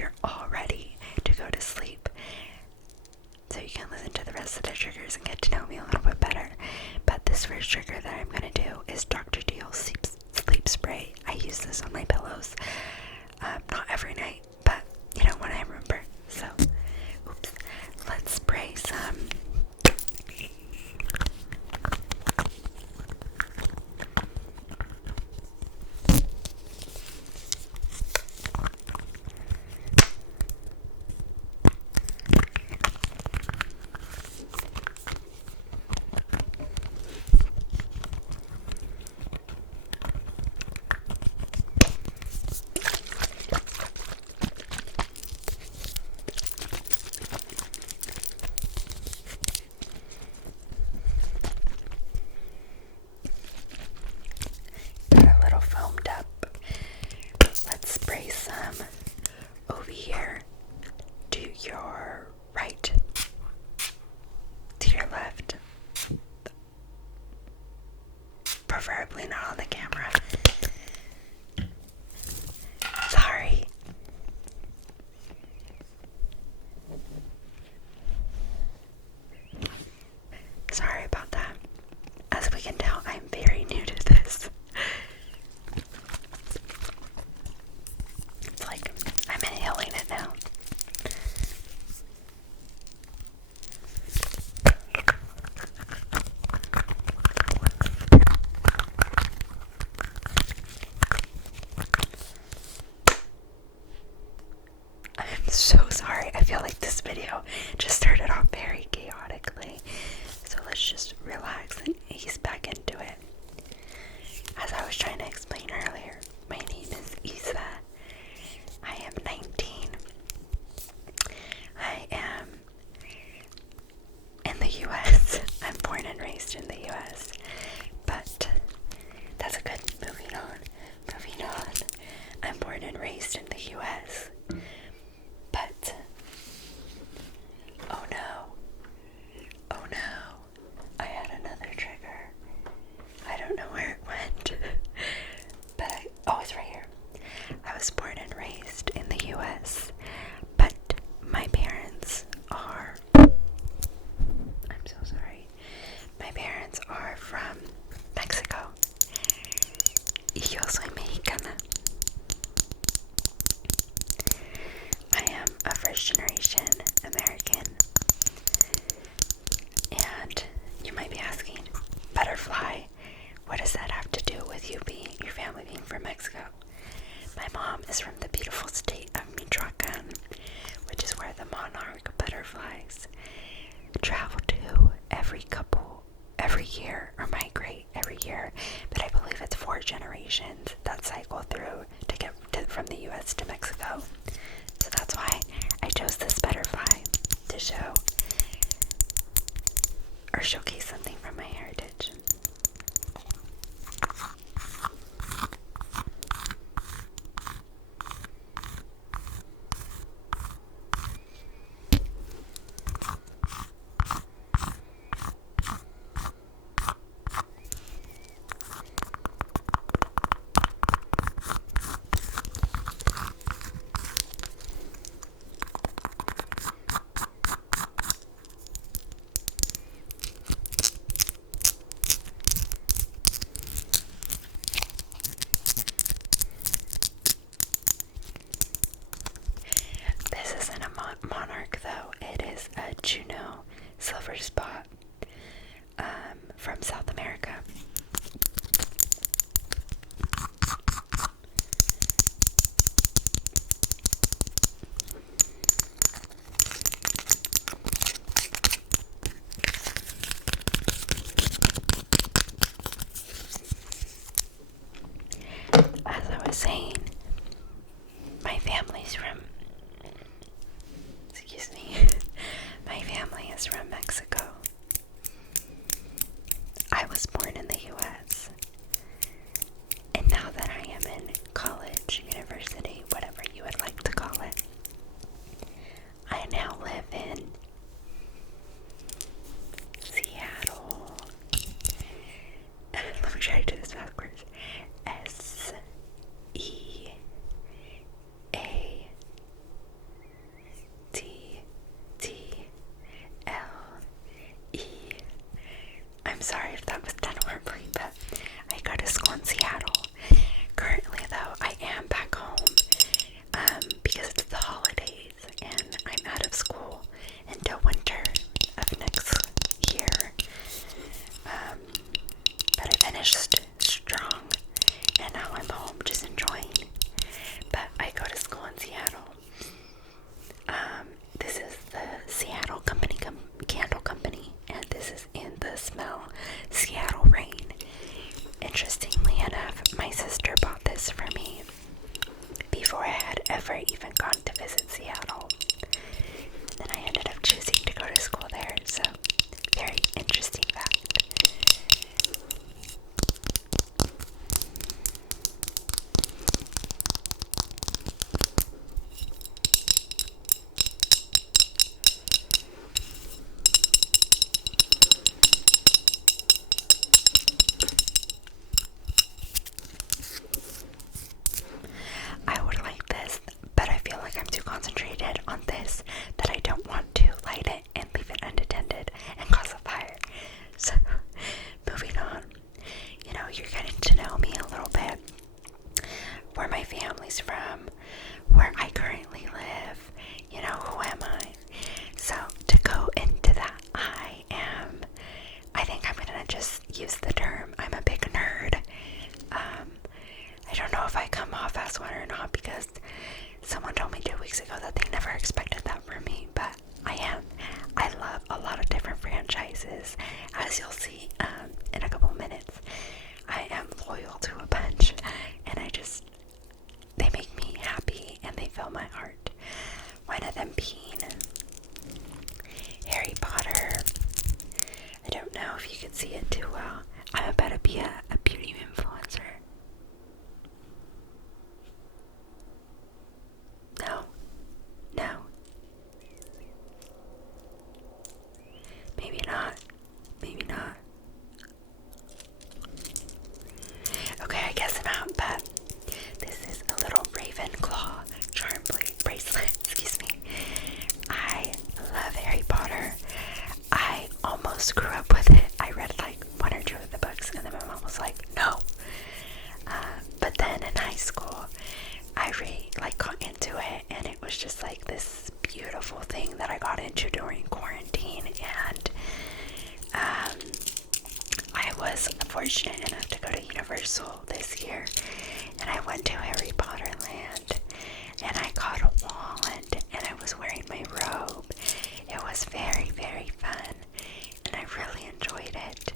you're all ready to go to sleep. So you can listen to the rest of the triggers and get to know me a little bit better. But this first trigger that I'm going to do is Dr. Deal's sleep spray. I use this on my pillows. Not every night, but when I remember. So, oops. Let's spray some. Got a little foamed up. Let's spray some over here to your right, to your left. Preferably not on the camera. Sorry. Sorry about that. As we can tell, I'm very new to this. It's like I'm inhaling it now. I'm so sorry. I feel like this video just started off very chaotically. So let's just relax and ease back into it. As I was trying to explain earlier, my name is Isa. I am 19. I am in the US. I'm born and raised in the US. But that's a good moving on. Moving on. I'm born and raised in the US. But oh no. Oh no. I had another trigger. I don't know where it went. But it's right here. I was born and raised in the US, but my parents are, I'm so sorry, my parents are from Mexico. Yo soy mexicana. I am a first generation American. And you might be asking, butterfly, what does that have to do with your family being from Mexico? My mom is from the beautiful state of Michoacan, which is where the monarch butterflies travel to every year, or migrate every year. But I believe it's 4 generations that cycle through to get from the US to Mexico. So that's why I chose this butterfly to show or showcase something from my heritage. This isn't a monarch though, it is a Juno silver spot from South America. As I was saying, my family's from, excuse me, my family is from Mexico. I was born in the US, and now that I am in college, university, whatever you would like to call it, I now live in Seattle. Let me try to do this backwards. SEATTLE. 'Cause I was saying, my family's from Mexico. I was born in the US, and now that I am in college, university, whatever you would like to call it, I now live in Seattle. Let me try to do this backwards. SEATTLE. 'Cause I was saying, my family's from Mexico. visit Seattle. Then I ended up choosing to go to school there, so very interesting fact. I would like this, but I feel like I'm too concentrated on this that I don't want to light it and leave it unattended and cause a fire. So, moving on. You know, you're getting to know me a little bit. Where my family's from, where I currently live, you know, who am I? So, to go into that, I think I'm gonna just use the term, I'm a big nerd. I don't know if I come off as one or not because someone told me 2 weeks ago that they never expected that from me, but I am. I love a lot of different franchises, as you'll see in a couple minutes. I am loyal to a bunch, and they make me happy and they fill my heart. One of them being Harry Potter. I don't know if you can see it too well. I'm about to be a beauty influencer. No. Maybe not. Okay, I guess not, but this is a little Ravenclaw charm bracelet, excuse me. I love Harry Potter. I almost grew up with it. I read like 1 or 2 of the books and then my mom was like, no. But then in high school, I really got into it, and it was just like this beautiful thing that I got into during quarantine. And I was fortunate enough to go to Universal this year, and I went to Harry Potter Land, and I got a wand, and I was wearing my robe. It was very, very fun, and I really enjoyed it.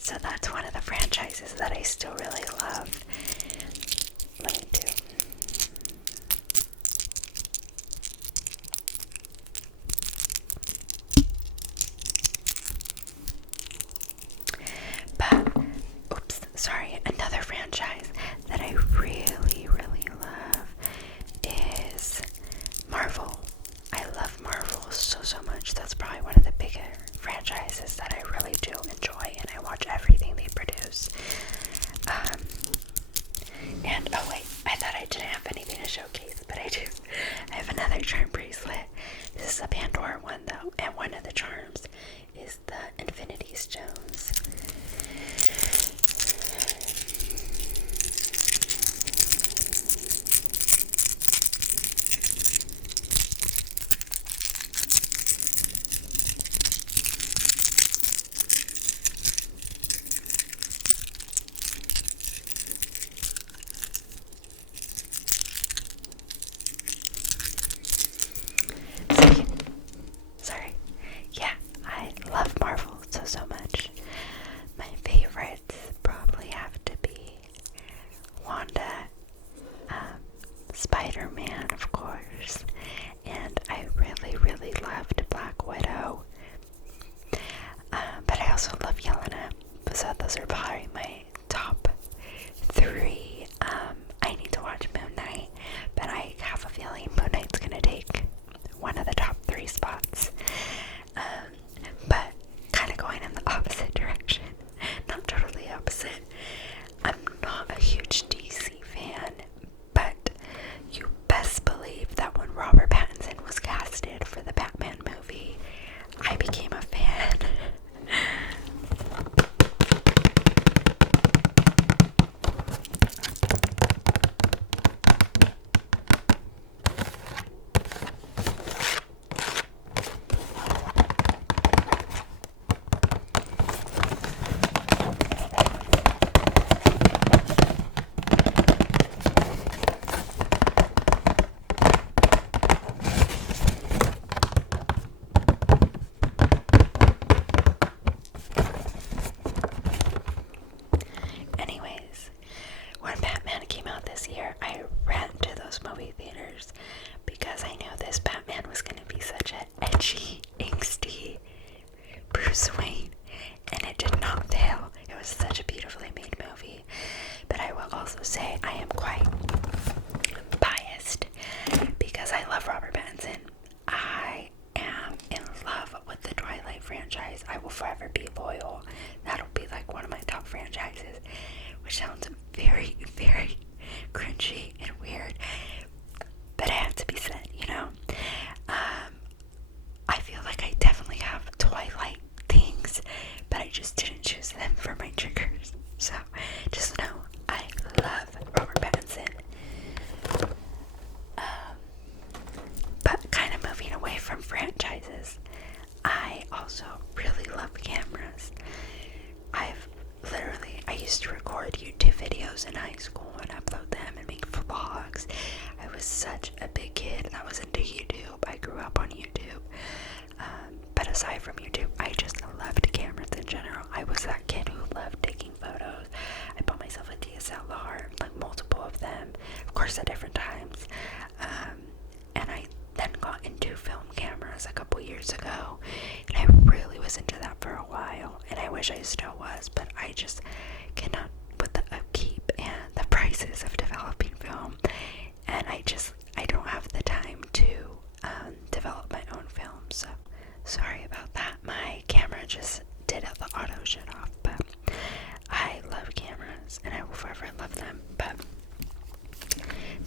So that's one of the franchises that I still really love. Let me do. Another franchise that I really, really love is Marvel. I love Marvel so much. That's probably one of the bigger franchises that I really do enjoy, and I watch everything they produce. And oh wait, I thought I didn't have anything to showcase, but I do. I have another charm bracelet. This is a Pandora one though, and one of the charms is the Infinity Stones. Love Marvel so much. My favorites probably have to be Wanda, Spider-Man, of course, and I really loved Black Widow. But I also love Yelena. So those are probably my top 3. I need to watch Moon Knight, but I have a feeling Moon Knight's gonna take one of the top 3 spots. But kind of going in the opposite direction. Not totally opposite. I'm not a huge DC fan, but you best believe that when Robert Pattinson was casted for the Batman movie, I became a fan. Anyways, when Batman came out this year, I ran to those movie theaters because because I knew this Batman was going to be such an edgy, angsty Bruce Wayne, and it did not fail. It was such a beautifully made movie. But I will also say I am quite biased because I love Robert Pattinson. I am in love with the Twilight franchise. I will forever be loyal. That'll be like one of my top franchises, which sounds very, very cringy and weird, but it had to be said, you know. I feel like I definitely have Twilight things, but I just didn't choose them for my triggers. So just know I love Robert Pattinson. But kind of moving away from franchises, I also really love cameras. I used to record YouTube videos in high school and upload them and make vlogs. I was such a big kid that was into YouTube. I grew up on YouTube. But aside from YouTube, I just loved cameras in general. I was that kid who loved taking photos. I bought myself a DSLR, like multiple of them, of course at different times. And I then got into film cameras a couple years ago, and I really was into that for a while, and I wish I still was, but I just cannot with the upkeep and the prices of developing film, and I don't have the time to develop my own film. So sorry about that. My camera just did the auto shut off, but I love cameras and I will forever love them. But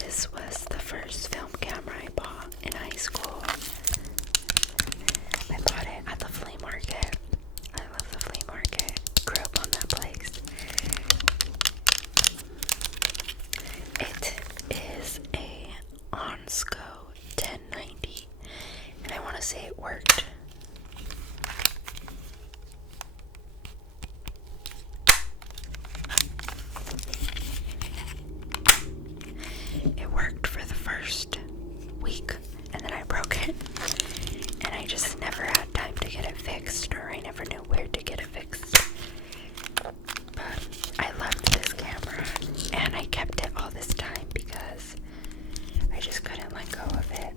this was the first film camera I bought in high school. I bought it at the flea market. I love the flea market. Grew up on that place. It is a Onsco 1090, and I want to say it worked. It worked for the first week, and then I broke it, and I just never had time to get it fixed, or I never knew where to get it fixed. But I loved this camera, and I kept it all this time because I just couldn't let go of it.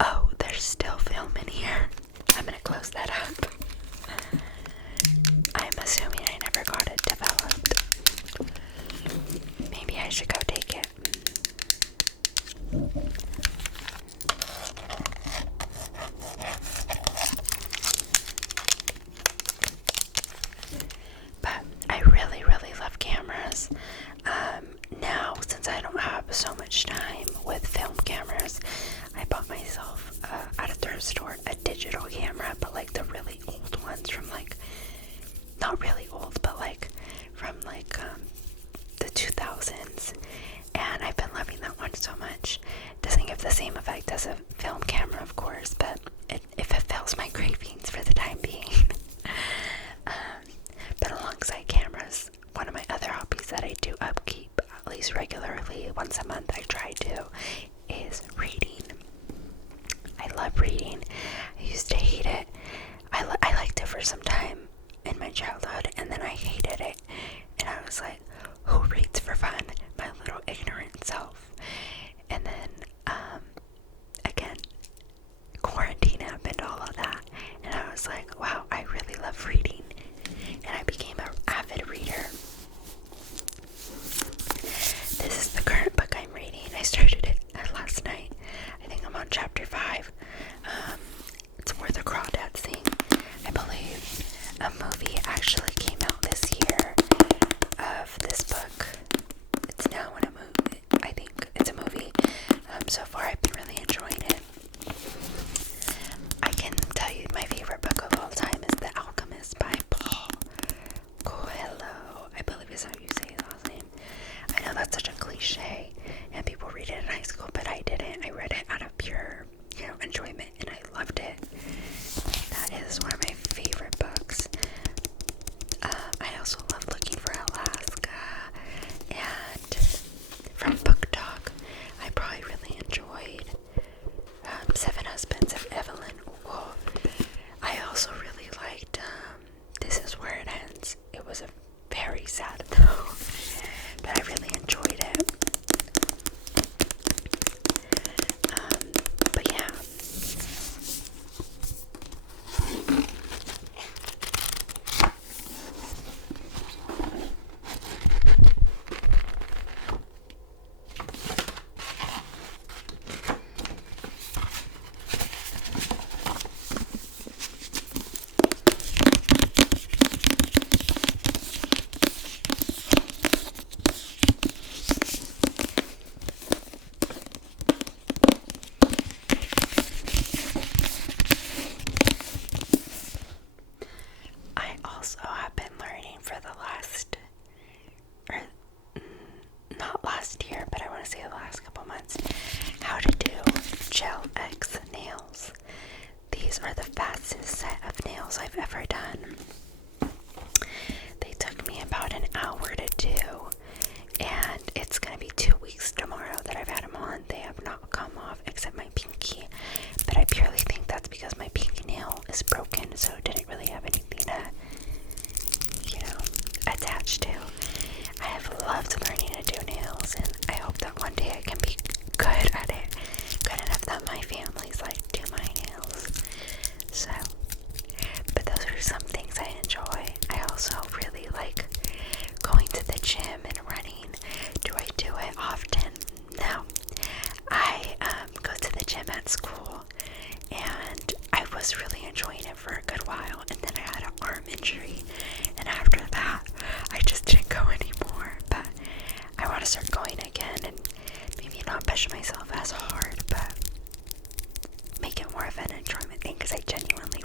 Oh, there's still film in here. I'm gonna close that up. I'm assuming I never got it developed. Maybe I should go take it. But I really, really love cameras. Now, since I don't have so much time with film cameras, I bought myself at a thrift store a digital camera, but like the really old ones from like, not really old, but like from like the 2000s, and I've been loving that one so much. It doesn't give the same effect as a film camera, of course, but it fulfills my cravings for the time being. But alongside cameras, one of my other hobbies that I do upkeep at least regularly, once a month I try to, is reading. I love reading. I used to hate it. I liked it for some time in my childhood, and then I hated it, and I was like, who reads for fun? My little ignorant self. And then again, nails I've ever done. They took me about an hour to do, and it's gonna be 2 weeks tomorrow that I've had them on. They have not come off except my pinky, but I purely think that's because my pinky nail is broken, so it didn't really have anything to, attach to. I have loved learning to do nails, and I hope that one day I can be good at it, good enough that my family's like, do my nails. So, but those are some things I enjoy. I also really like going to the gym and running. Do I do it often? No. I go to the gym at school, and I was really enjoying it for a good while, and then I had an arm injury, and after that I just didn't go anymore. But I want to start going again, and maybe not push myself as hard, but make it more of an enjoyment thing, because I genuinely